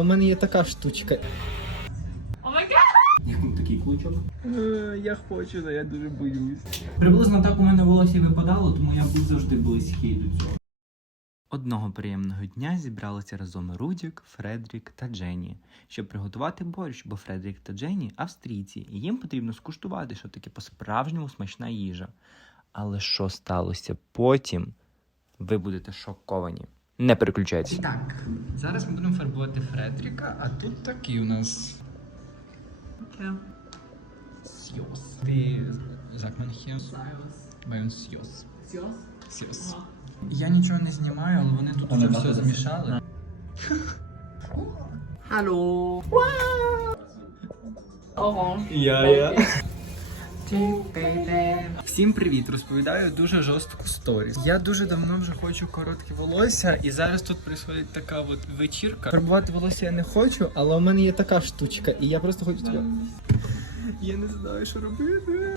У мене є така штучка. Такий клучок. Е, Я хочу, але я дуже боюсь. Приблизно так у мене волосся випадало, тому я був завжди близький до цього. Одного приємного дня зібралися разом Рудік, Фредрік та Дженні, щоб приготувати борщ, бо Фредрік та Дженні австрійці, і їм потрібно скуштувати, що таке по-справжньому смачна їжа. Але що сталося потім, ви будете шоковані. Не переключайтесь. Так, зараз ми будемо фарбувати Фредріка, а тут такий у нас. Ти Закман Хіос? Байон Сйос. Сйос? Я нічого не знімаю, але вони тут вже все змішали. Алло. Я, я. Всім привіт! Розповідаю дуже жорстку сторіс. Я дуже давно вже хочу коротке волосся, і зараз тут происходить така от вечірка. Фарбувати волосся я не хочу, але у мене є така штучка, і я просто хочу тебе. Я не знаю, що робити.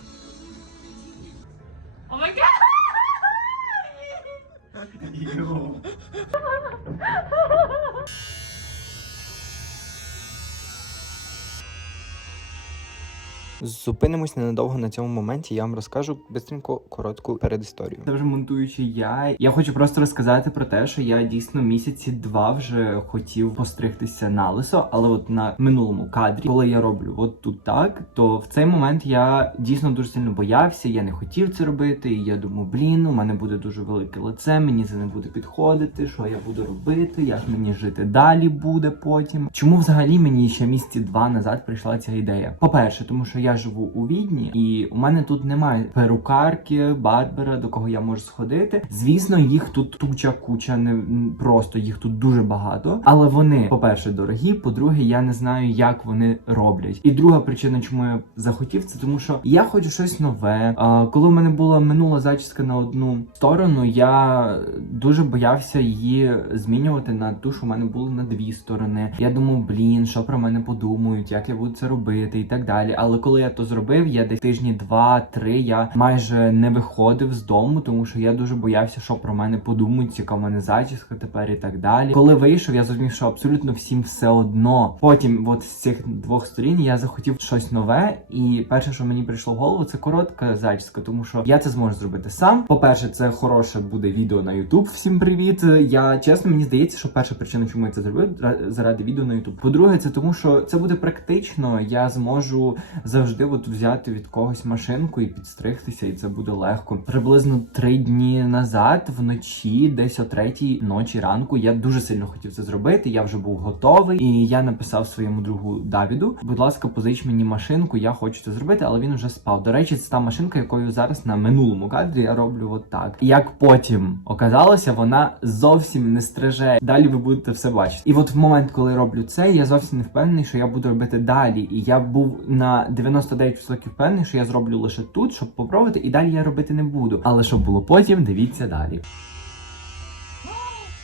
Зупинимось ненадовго на цьому моменті. Я вам розкажу бистренько коротку передісторію. Це вже монтуючи я. Я хочу просто розказати про те, що я дійсно місяці два вже хотів постригтися на лисо, але от на минулому кадрі, коли я роблю от тут так, то в цей момент я дійсно дуже сильно боявся. Я не хотів це робити. І я думаю, блін, у мене буде дуже велике лице, мені це не буде підходити. Що я буду робити? Як мені жити далі буде потім? Чому взагалі мені ще місяці два назад прийшла ця ідея? По-перше, тому що я живу у Відні, і у мене тут немає перукарки, барбера, до кого я можу сходити. Звісно, їх тут туча куча, не просто їх тут дуже багато. Але вони, по-перше, дорогі. По-друге, я не знаю, як вони роблять. І друга причина, чому я захотів, це тому, що я хочу щось нове. А, коли в мене була минула зачіска на одну сторону, я дуже боявся її змінювати на ту, що в мене були на дві сторони. Я думав, блін, що про мене подумають, як я буду це робити і так далі. Але коли я то зробив, я десь тижні два-три я майже не виходив з дому, тому що я дуже боявся, що про мене подумають, яка в мене зачіска тепер і так далі. Коли вийшов, я зрозумів, що абсолютно всім все одно. Потім, от з цих двох сторін, я захотів щось нове, і перше, що мені прийшло в голову, це коротка зачіска, тому що я це зможу зробити сам. По-перше, це хороше буде відео на YouTube. Всім привіт. Я чесно, мені здається, що перша причина, чому я це зробив, заради відео на YouTube. По-друге, це тому, що це буде практично. Я зможу завжди от взяти від когось машинку і підстригтися, і це буде легко. Приблизно три дні назад, вночі, десь о третій ночі ранку, я дуже сильно хотів це зробити. Я вже був готовий, і я написав своєму другу Давіду: будь ласка, позич мені машинку, я хочу це зробити, але він вже спав. До речі, це та машинка, якою зараз на минулому кадрі я роблю от так. Як потім оказалося, вона зовсім не стриже. Далі ви будете все бачити. І от в момент, коли роблю це, я зовсім не впевнений, що я буду робити далі. І я був на 99% впевнений, що я зроблю лише тут, щоб попробувати, і далі я робити не буду. Але що було потім, дивіться далі.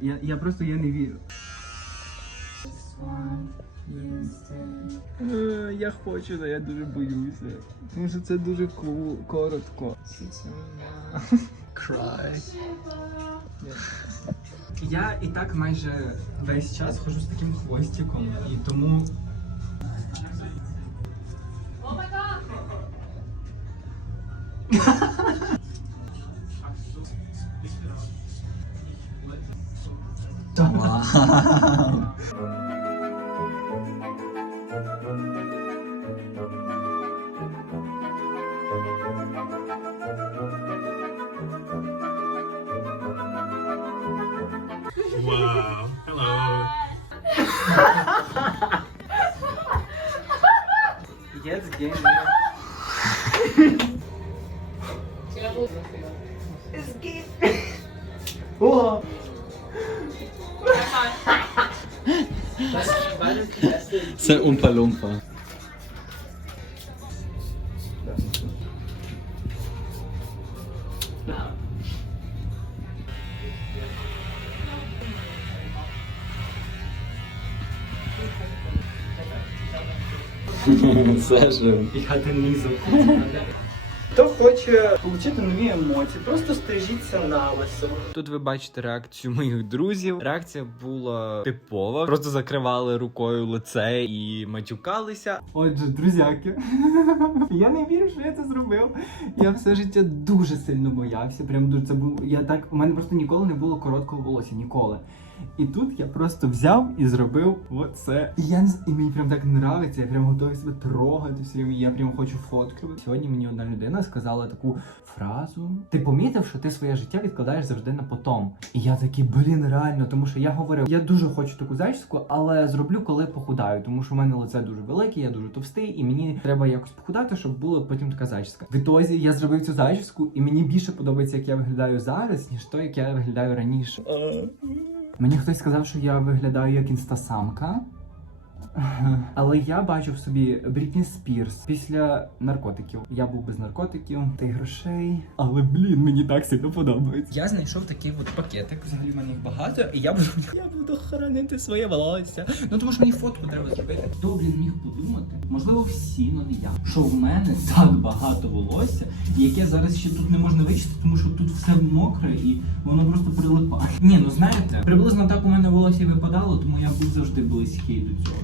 Я, я просто я не вірю. Е, Я хочу, але я дуже боюся. Тому що це дуже коротко. Cry. Я і так майже весь час ходжу з таким хвостиком, і тому. Wow. wow. Hello. yes, game. It's game. Whoa. das ist ein Umpa-Lumpa. Sehr schön. Ich hatte nie so. Хоче отримати нові емоції, просто стрижіться на лисо. Тут ви бачите реакцію моїх друзів. Реакція була типова. Просто закривали рукою лице і матюкалися. Отже, друзяки, я не вірю, що я це зробив. Я все життя дуже сильно боявся. Прям дуже це був. Я так. У мене просто ніколи не було короткого волосся, ніколи. І тут я просто взяв і зробив оце. І я не і мені прям так нравиться, я прям готовий себе трогати время, я прям хочу фоткати. Сьогодні мені одна людина сказала таку фразу. Ти помітив, що ти своє життя відкладаєш завжди на потом. І я такий, блін, реально, тому що я говорив, я дуже хочу таку зачіску, але зроблю, коли похудаю, тому що в мене лице дуже велике, я дуже товстий, і мені треба якось похудати, щоб була потім така зачіска. В ітозі я зробив цю зачіску, і мені більше подобається, як я виглядаю зараз, ніж то, як я виглядаю раніше. Мені хтось сказав, що я виглядаю як інстасамка. Але я бачу в собі Брітні Спірс після наркотиків. Я був без наркотиків та й грошей. Але блін, мені так сильно подобається. Я знайшов такий от пакетик, взагалі в мене їх багато, і я буду, я буду хоронити своє волосся. Ну тому що мені фотку треба зробити. Хто блін міг подумати? Можливо, всі, але не я. Що в мене так багато волосся, яке зараз ще тут не можна вичистити, тому що тут все мокре і воно просто прилипає. Ні, ну знаєте, приблизно так у мене волосся випадало, тому я був завжди близький до цього.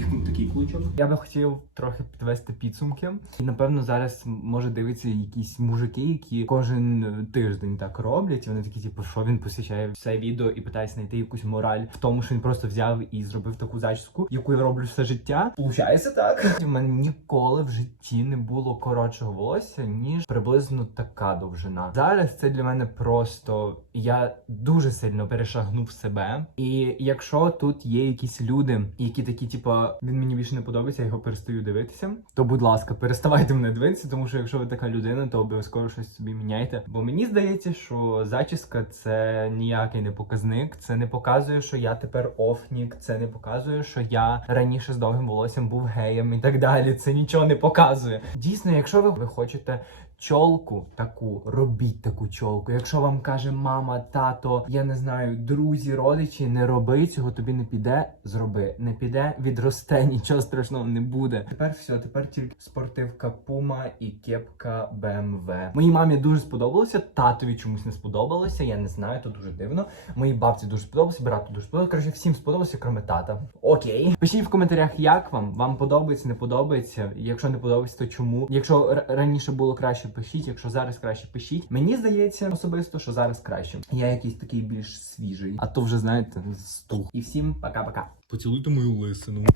Там такий клучок? Я би хотів трохи підвести підсумки. І напевно зараз може дивитися якісь мужики, які кожен тиждень так роблять. І вони такі, типу, що він посвящає все відео і питається знайти якусь мораль в тому, що він просто взяв і зробив таку зачіску, яку я роблю все життя. Получається так. У мене ніколи в житті не було коротшого волосся, ніж приблизно така довжина. Зараз це для мене просто я дуже сильно перешагнув себе. І якщо тут є якісь люди, які такі, типу, він мені більше не подобається, я його перестаю дивитися. То, будь ласка, переставайте мене дивитися, тому що якщо ви така людина, то обов'язково щось собі міняйте. Бо мені здається, що зачіска це ніякий не показник. Це не показує, що я тепер офнік, це не показує, що я раніше з довгим волоссям був геєм і так далі. Це нічого не показує. Дійсно, якщо ви, ви хочете. Чолку таку, робіть таку чолку. Якщо вам каже мама, тато, я не знаю, друзі, родичі, не роби цього, тобі не піде, зроби. Не піде, відросте, нічого страшного не буде. Тепер все, тепер тільки спортивка Puma і кепка BMW. Моїй мамі дуже сподобалося, татові чомусь не сподобалося. Я не знаю, то дуже дивно. Моїй бабці дуже сподобалося, брату дуже сподобалося. Коротше, всім сподобалося, крім тата. Окей. Пишіть в коментарях, як вам. Вам подобається, не подобається. Якщо не подобається, то чому? Якщо раніше було краще, пишіть. Якщо зараз краще, пишіть. Мені здається особисто, що зараз краще. Я якийсь такий більш свіжий. А то вже знаєте, стух. І всім пока-пока. Поцілуйте мою лисину.